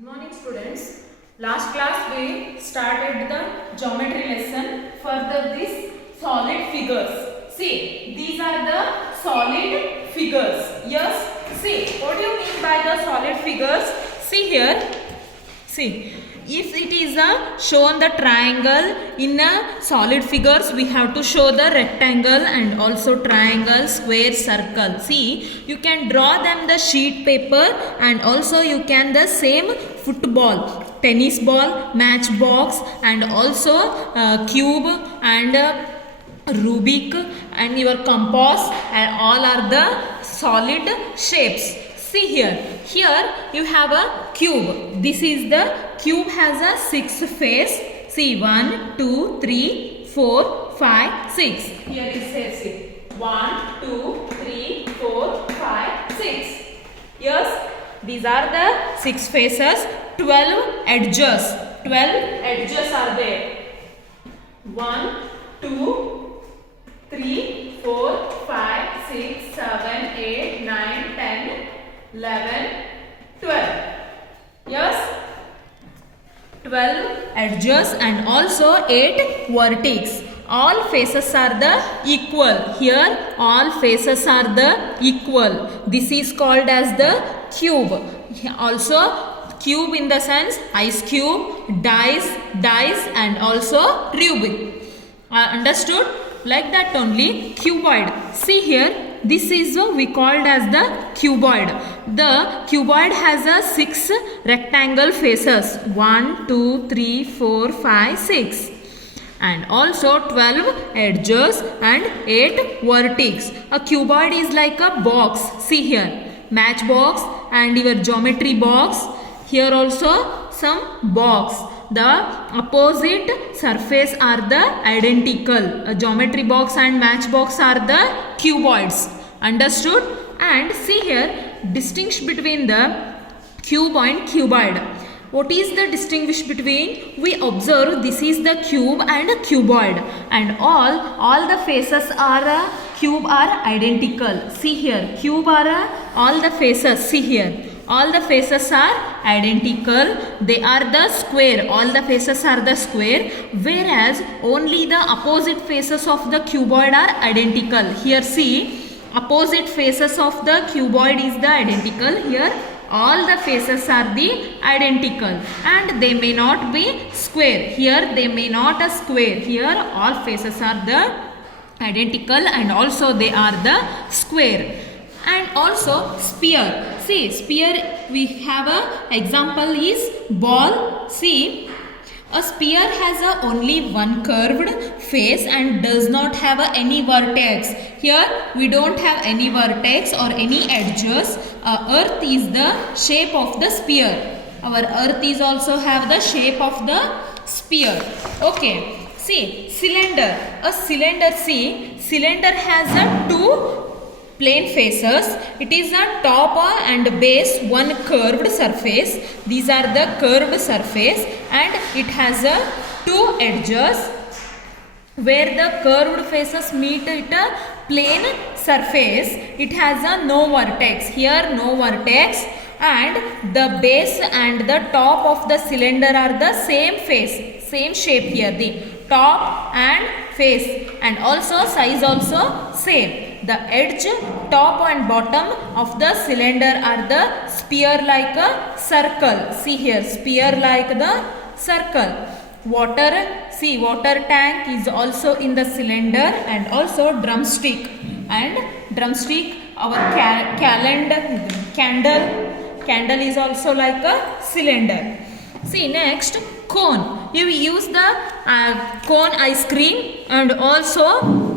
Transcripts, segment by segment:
Good morning students. Last class we started the geometry lesson. Further this solid figures. See, these are the solid figures. Yes. See, what do you mean by the solid figures? See here. See, if it is shown the triangle in a solid figures, we have to show the rectangle and also triangle, square, circle. See, you can draw them the sheet paper and also you can the same football, tennis ball, matchbox and also cube and Rubik and your compass and all are the solid shapes. See here, you have a cube. This is the cube has a 6 face. See 1, 2, 3, 4, 5, 6. Here is here see 1, 2, 3, 4, 5, 6. Yes, these are the 6 faces. 12 edges. 12 edges are there. 1, 2, 3, 4, 5, 6, 7, 8, 9, 10. 11, 12. Yes, 12 edges and also 8 vertex. All faces are the equal. Here all faces are the equal. This is called as the cube. Also cube in the sense ice cube, dice and also Rubik. Understood? Like that only cuboid. See here. This is we called as the cuboid. The cuboid has a 6 rectangle faces. 1, 2, 3, 4, 5, 6. And also 12 edges and 8 vertex. A cuboid is like a box. See here. Matchbox and your geometry box. Here also some box. The opposite surface are the identical. A geometry box and matchbox are the cuboids. Understood? And see here, distinguish between the cube and cuboid. What is the distinguish between? We observe this is the cube and cuboid. And all the faces are cube are identical. See here, cube are all the faces. See here. All the faces are identical. They are the square. All the faces are the square. Whereas only the opposite faces of the cuboid are identical. Here see, opposite faces of the cuboid is the identical. Here all the faces are the identical. And they may not be square. Here they may not a square. Here all faces are the identical and also they are the square. And also sphere. See, sphere we have a example is ball. See, a sphere has a only one curved face and does not have any vertex. Here we don't have any vertex or any edges. Earth is the shape of the sphere. Our earth is also have the shape of the sphere. Okay. See, cylinder. A cylinder, see, cylinder has a two plane faces. It is a top and base one curved surface. These are the curved surface and it has a two edges where the curved faces meet it a plane surface. It has a no vertex. Here no vertex and the base and the top of the cylinder are the same face, same shape here. The top and face and also size also same. The edge, top and bottom of the cylinder are the sphere like a circle. See here, sphere like the circle. Water, see water tank is also in the cylinder and also drumstick. And drumstick, our candle is also like a cylinder. See next, cone. You use the cone ice cream and also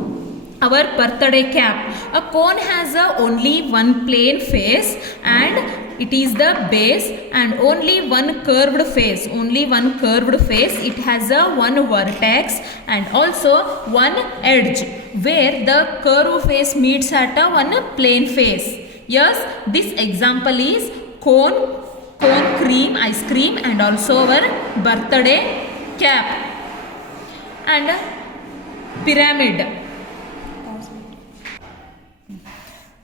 our birthday cap. A cone has only one plane face and it is the base and only one curved face. Only one curved face. It has one vertex and also one edge where the curved face meets at one plane face. Yes, this example is cone cream, ice cream and also our birthday cap. And pyramid.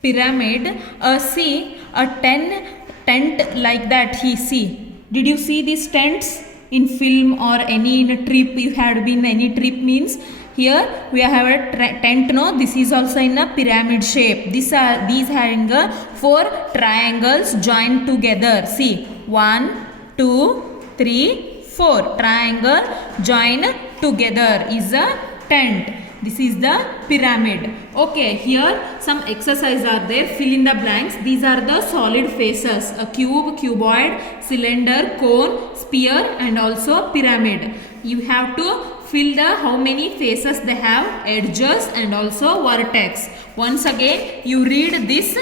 Pyramid, see a tent like that he see Did you see these tents in film or any in a trip? You had been any trip means here we have a tent. No, this is also in a pyramid shape. These having a 4 triangles joined together. See, 1, 2, 3, 4 triangle joined together is a tent. This is the pyramid. Okay, here some exercise are there. Fill in the blanks. These are the solid faces. A cube, cuboid, cylinder, cone, sphere and also pyramid. You have to fill the how many faces they have, edges and also vertex. Once again you read this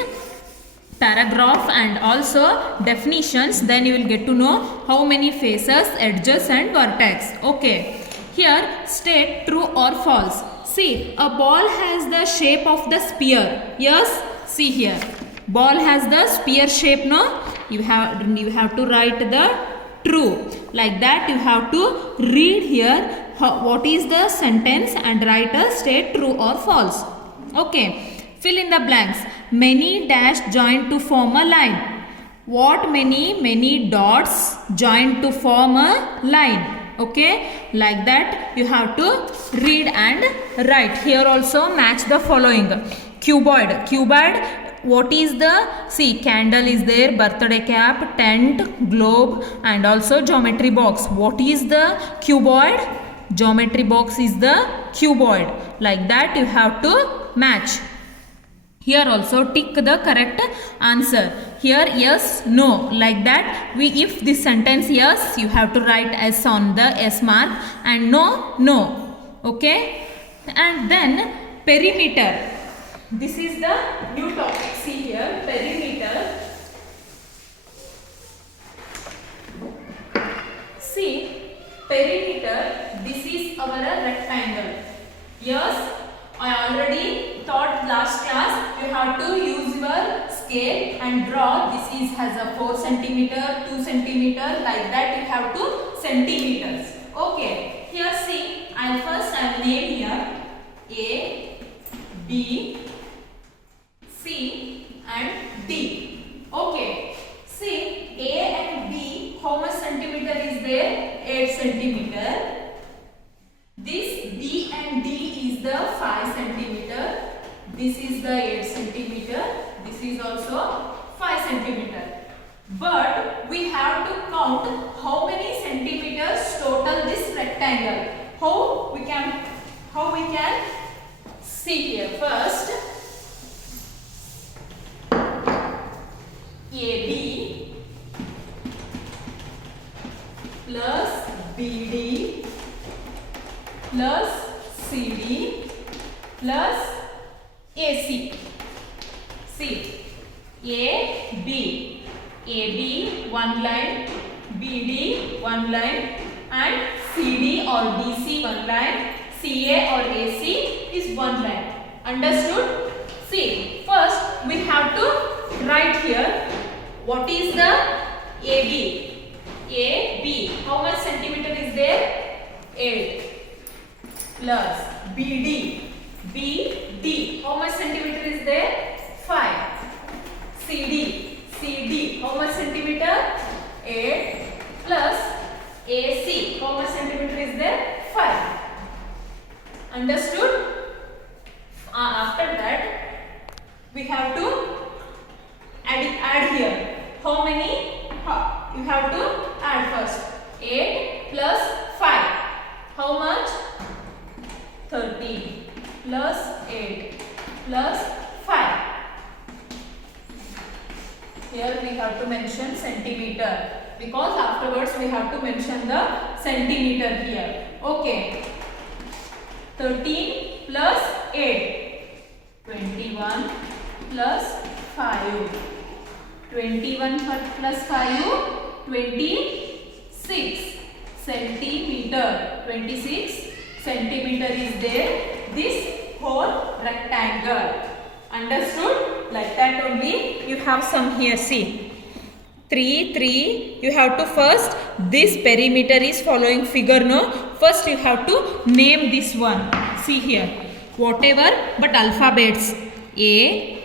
paragraph and also definitions, then you will get to know how many faces, edges and vertex. Okay, here state true or false. See, a ball has the shape of the sphere. Yes, see here, ball has the sphere shape. No, you have to write the true. Like that you have to read here what is the sentence and write a state true or false. Okay, fill in the blanks. Many dash joined to form a line. What many dots joined to form a line. Okay, like that you have to read and write. Here also match the following. Cuboid, what is the, see, candle is there, birthday cap, tent, globe and also geometry box. What is the cuboid? Geometry box is the cuboid. Like that you have to match. Here also tick the correct answer. Here yes, no. Like that if this sentence yes, you have to write S on the S mark and no, no. Okay. And then perimeter. This is the new topic. See here, perimeter. See, perimeter, this is our rectangle. Yes, I already taught last class. You have to use your scale and draw. This has a 4 centimeter, 2 centimeter, like that you have to centimeters. Okay, here see, I will name here A, B, C and D. Okay, see, A and B, how much centimeter is there? 8 centimeter. This B and D is the 5 centimeter. This is the 8 centimeter. This is also 5 centimeter. But we have to count how many centimeters total this rectangle. How we can see here. First, AB plus BD plus CD plus AC. See, AB one line, BD one line and CD or DC one line, CA or AC is one line. Understood? See, first we have to write here what is the AB. AB, how much centimeter is there? 8 plus BD, how much centimeter is there? 5. CD, how much centimeter? 8 plus AC, how much centimeter is there? 5. Understood? After that, we have to add here. How many? You have to add first. 8 plus 5. How much? 13 plus 8 plus 5. Here we have to mention centimeter because afterwards we have to mention the centimeter here. Okay. 13 plus 8. 21 plus 5. 21 plus 5. 26 centimeter. 26 centimeter is there. This whole rectangle. Understood? Like that only. You have some here. See. 3. You have to first. This perimeter is following figure. No. First you have to name this one. See here. Whatever but alphabets. A,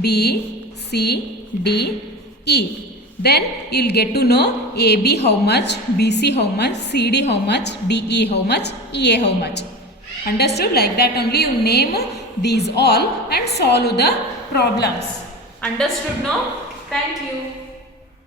B, C, D, E. Then you'll get to know AB how much, BC how much, CD how much, DE how much, EA how much. Understood? Like that only you name these all and solve the problems. Understood now? Thank you.